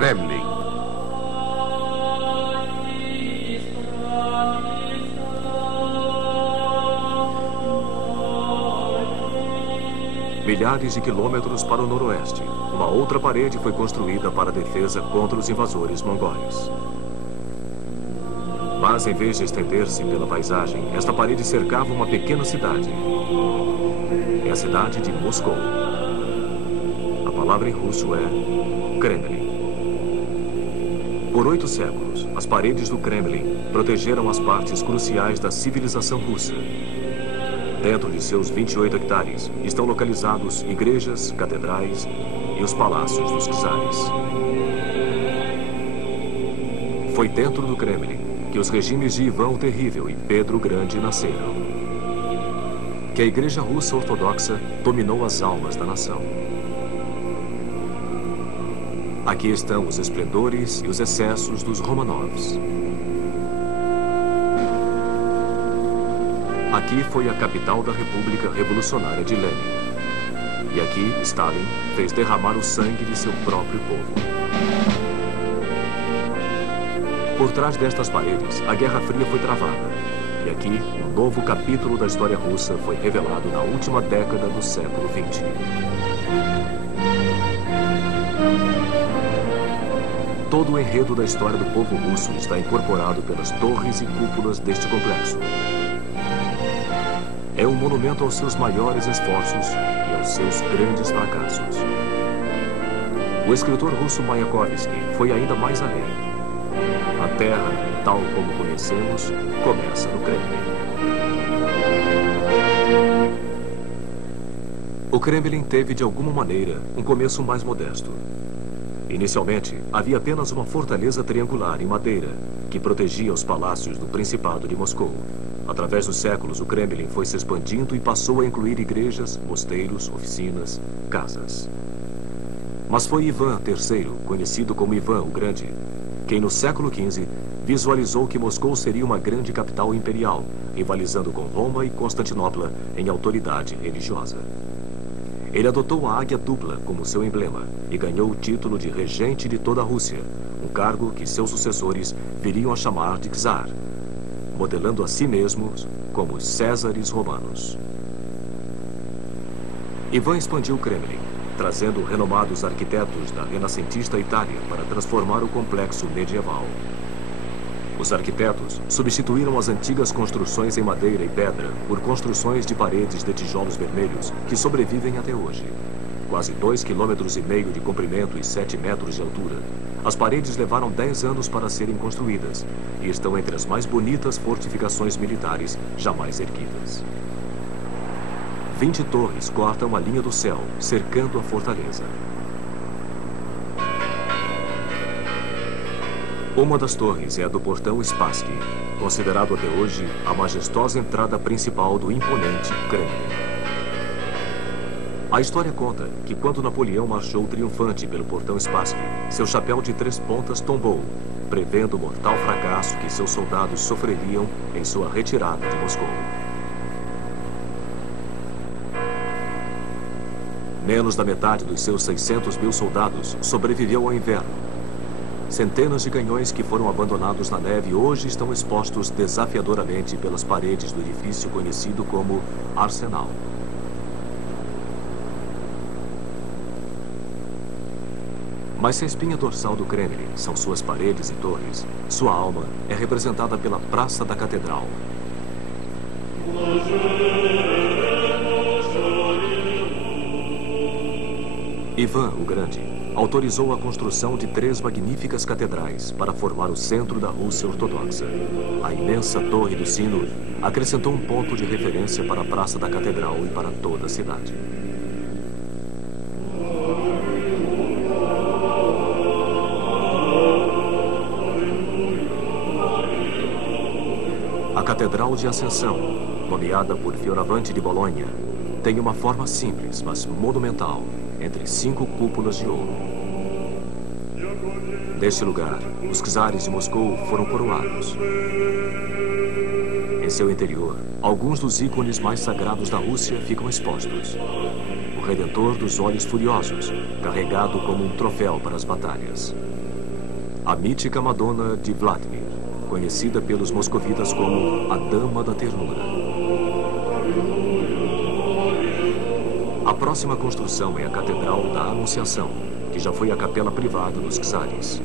Kremlin. Milhares de quilômetros para o noroeste, uma outra parede foi construída para a defesa contra os invasores mongóis. Mas, em vez de estender-se pela paisagem, esta parede cercava uma pequena cidade. É a cidade de Moscou. A palavra em russo é Kremlin. Por 8 séculos, as paredes do Kremlin protegeram as partes cruciais da civilização russa. Dentro de seus 28 hectares estão localizados igrejas, catedrais e os palácios dos czares. Foi dentro do Kremlin que os regimes de Ivan o Terrível e Pedro o Grande nasceram. Que a Igreja Russa Ortodoxa dominou as almas da nação. Aqui estão os esplendores e os excessos dos Romanovs. Aqui foi a capital da República Revolucionária de Lenin. E aqui, Stalin fez derramar o sangue de seu próprio povo. Por trás destas paredes, a Guerra Fria foi travada. E aqui, um novo capítulo da história russa foi revelado na última década do século XX. Todo o enredo da história do povo russo está incorporado pelas torres e cúpulas deste complexo. É um monumento aos seus maiores esforços e aos seus grandes fracassos. O escritor russo Mayakovsky foi ainda mais além. A Terra, tal como conhecemos, começa no Kremlin. O Kremlin teve, de alguma maneira, um começo mais modesto. Inicialmente, havia apenas uma fortaleza triangular em madeira, que protegia os palácios do Principado de Moscou. Através dos séculos, o Kremlin foi se expandindo e passou a incluir igrejas, mosteiros, oficinas, casas. Mas foi Ivan III, conhecido como Ivan o Grande, quem no século XV visualizou que Moscou seria uma grande capital imperial, rivalizando com Roma e Constantinopla em autoridade religiosa. Ele adotou a águia dupla como seu emblema e ganhou o título de regente de toda a Rússia, um cargo que seus sucessores viriam a chamar de czar, modelando a si mesmos como os Césares romanos. Ivan expandiu o Kremlin, trazendo renomados arquitetos da renascentista Itália para transformar o complexo medieval. Os arquitetos substituíram as antigas construções em madeira e pedra por construções de paredes de tijolos vermelhos que sobrevivem até hoje. Quase 2,5 km de comprimento e 7 metros de altura. As paredes levaram 10 anos para serem construídas e estão entre as mais bonitas fortificações militares jamais erguidas. 20 torres cortam a linha do céu, cercando a fortaleza. Uma das torres é a do portão Spassky, considerado até hoje a majestosa entrada principal do imponente Kremlin. A história conta que quando Napoleão marchou triunfante pelo portão Spassky, seu chapéu de 3 pontas tombou, prevendo o mortal fracasso que seus soldados sofreriam em sua retirada de Moscou. Menos da metade dos seus 600 mil soldados sobreviveu ao inverno. Centenas de canhões que foram abandonados na neve hoje estão expostos desafiadoramente pelas paredes do edifício conhecido como Arsenal. Mas se a espinha dorsal do Kremlin são suas paredes e torres, sua alma é representada pela Praça da Catedral. Ivan o Grande autorizou a construção de 3 magníficas catedrais para formar o centro da Rússia Ortodoxa. A imensa Torre do Sino acrescentou um ponto de referência para a Praça da Catedral e para toda a cidade. A Catedral de Ascensão, nomeada por Fioravante de Bolonha, tem uma forma simples, mas monumental, entre 5 cúpulas de ouro. Neste lugar, os czares de Moscou foram coroados. Em seu interior, alguns dos ícones mais sagrados da Rússia ficam expostos. O Redentor dos Olhos Furiosos, carregado como um troféu para as batalhas. A mítica Madonna de Vladimir, conhecida pelos moscovitas como a Dama da Ternura. A próxima construção é a Catedral da Anunciação, que já foi a capela privada dos czares.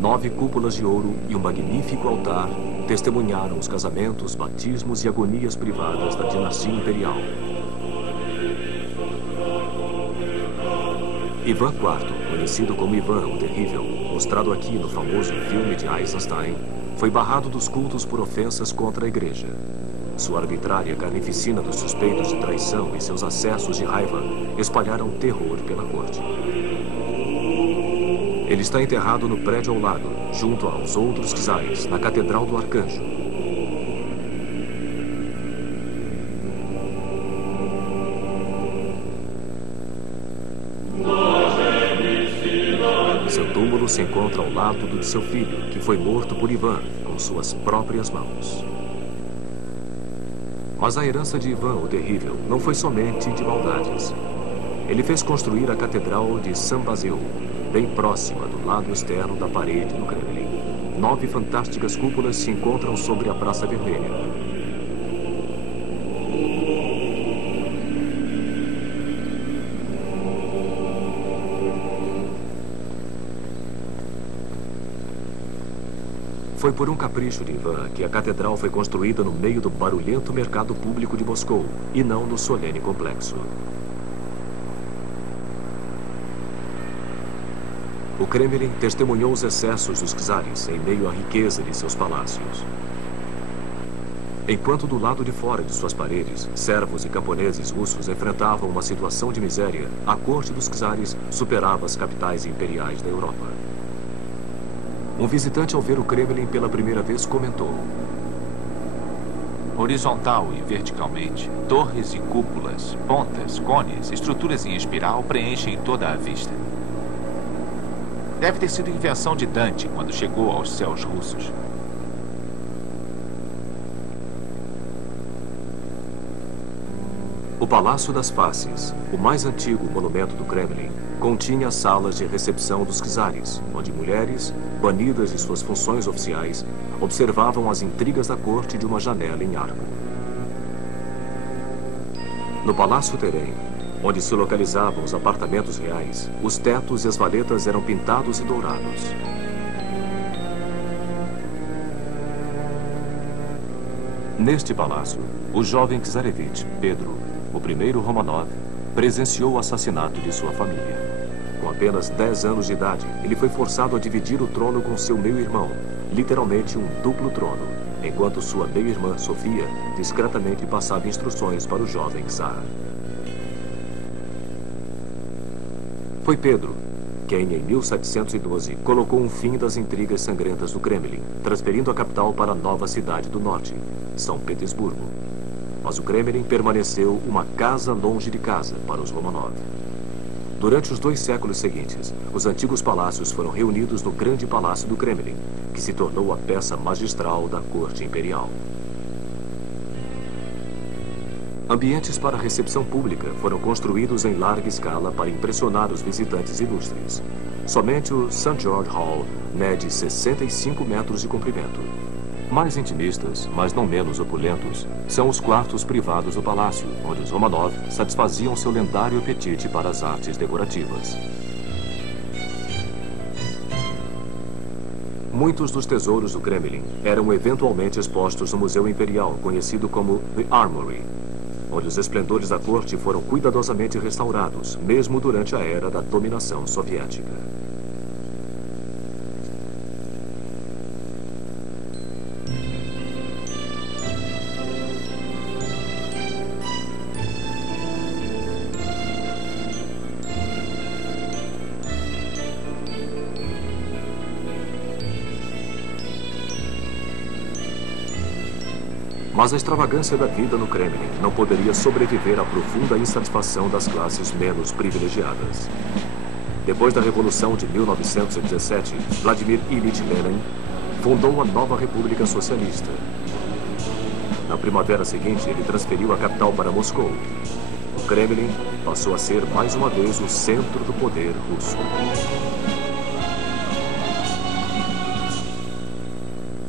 9 cúpulas de ouro e um magnífico altar testemunharam os casamentos, batismos e agonias privadas da dinastia imperial. Ivan IV, conhecido como Ivan o Terrível, mostrado aqui no famoso filme de Eisenstein, foi barrado dos cultos por ofensas contra a igreja. Sua arbitrária carnificina dos suspeitos de traição e seus acessos de raiva espalharam terror pela corte. Ele está enterrado no prédio ao lado, junto aos outros czares, na Catedral do Arcanjo. Seu túmulo se encontra ao lado do de seu filho, que foi morto por Ivan com suas próprias mãos. Mas a herança de Ivan o Terrível não foi somente de maldades. Ele fez construir a Catedral de San Basil, bem próxima do lado externo da parede do Kremlin. 9 fantásticas cúpulas se encontram sobre a Praça Vermelha. Foi por um capricho de Ivan que a catedral foi construída no meio do barulhento mercado público de Moscou e não no solene complexo. O Kremlin testemunhou os excessos dos czares em meio à riqueza de seus palácios. Enquanto do lado de fora de suas paredes, servos e camponeses russos enfrentavam uma situação de miséria, a corte dos czares superava as capitais imperiais da Europa. Um visitante, ao ver o Kremlin pela primeira vez, comentou: horizontal e verticalmente, torres e cúpulas, pontas, cones, estruturas em espiral preenchem toda a vista. Deve ter sido invenção de Dante quando chegou aos céus russos. O Palácio das Faces, o mais antigo monumento do Kremlin, continha salas de recepção dos czares, onde mulheres, banidas de suas funções oficiais, observavam as intrigas da corte de uma janela em arco. No Palácio Terem, onde se localizavam os apartamentos reais, os tetos e as valetas eram pintados e dourados. Neste palácio, o jovem czarevich Pedro, o primeiro Romanov, presenciou o assassinato de sua família. Com apenas 10 anos de idade, ele foi forçado a dividir o trono com seu meio-irmão, literalmente um duplo trono, enquanto sua meia-irmã, Sofia, discretamente passava instruções para o jovem czar. Foi Pedro quem, em 1712, colocou um fim das intrigas sangrentas do Kremlin, transferindo a capital para a nova cidade do norte, São Petersburgo. Mas o Kremlin permaneceu uma casa longe de casa para os Romanov. Durante os 2 séculos seguintes, os antigos palácios foram reunidos no Grande Palácio do Kremlin, que se tornou a peça magistral da corte imperial. Ambientes para recepção pública foram construídos em larga escala para impressionar os visitantes ilustres. Somente o St. George Hall mede 65 metros de comprimento. Mais intimistas, mas não menos opulentos, são os quartos privados do palácio, onde os Romanov satisfaziam seu lendário apetite para as artes decorativas. Muitos dos tesouros do Kremlin eram eventualmente expostos no Museu Imperial, conhecido como The Armory, onde os esplendores da corte foram cuidadosamente restaurados, mesmo durante a era da dominação soviética. Mas a extravagância da vida no Kremlin não poderia sobreviver à profunda insatisfação das classes menos privilegiadas. Depois da Revolução de 1917, Vladimir Ilyich Lenin fundou a nova República Socialista. Na primavera seguinte, ele transferiu a capital para Moscou. Kremlin passou a ser mais uma vez o centro do poder russo.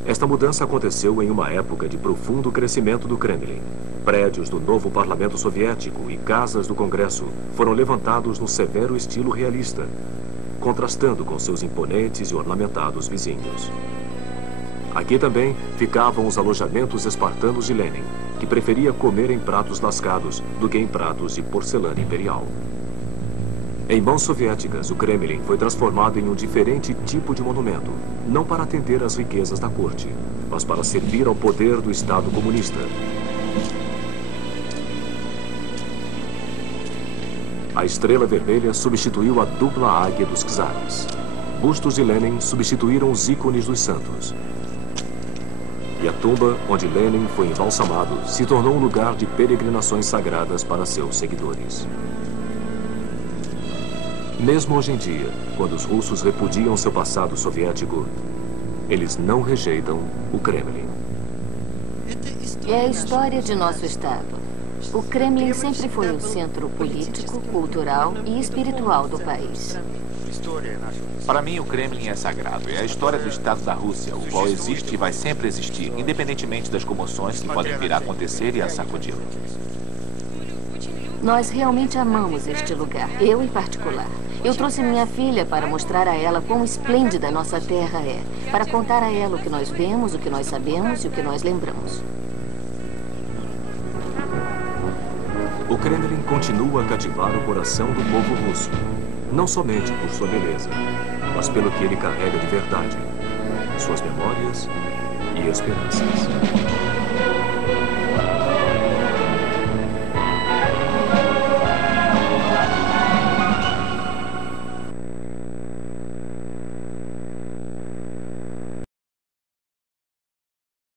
Esta mudança aconteceu em uma época de profundo crescimento do Kremlin. Prédios do novo parlamento soviético e casas do Congresso foram levantados no severo estilo realista, contrastando com seus imponentes e ornamentados vizinhos. Aqui também ficavam os alojamentos espartanos de Lenin, que preferia comer em pratos lascados do que em pratos de porcelana imperial. Em mãos soviéticas, o Kremlin foi transformado em um diferente tipo de monumento, não para atender às riquezas da corte, mas para servir ao poder do Estado comunista. A estrela vermelha substituiu a dupla águia dos czares. Bustos de Lenin substituíram os ícones dos santos. E a tumba onde Lenin foi embalsamado se tornou um lugar de peregrinações sagradas para seus seguidores. Mesmo hoje em dia, quando os russos repudiam seu passado soviético, eles não rejeitam o Kremlin. É a história de nosso Estado. O Kremlin sempre foi o centro político, cultural e espiritual do país. Para mim, o Kremlin é sagrado. É a história do Estado da Rússia, o qual existe e vai sempre existir, independentemente das comoções que podem vir a acontecer e a sacudi-lo. Nós realmente amamos este lugar, eu em particular. Eu trouxe minha filha para mostrar a ela quão esplêndida nossa terra é, para contar a ela o que nós vemos, o que nós sabemos e o que nós lembramos. O Kremlin continua a cativar o coração do povo russo, não somente por sua beleza, mas pelo que ele carrega de verdade, suas memórias e esperanças.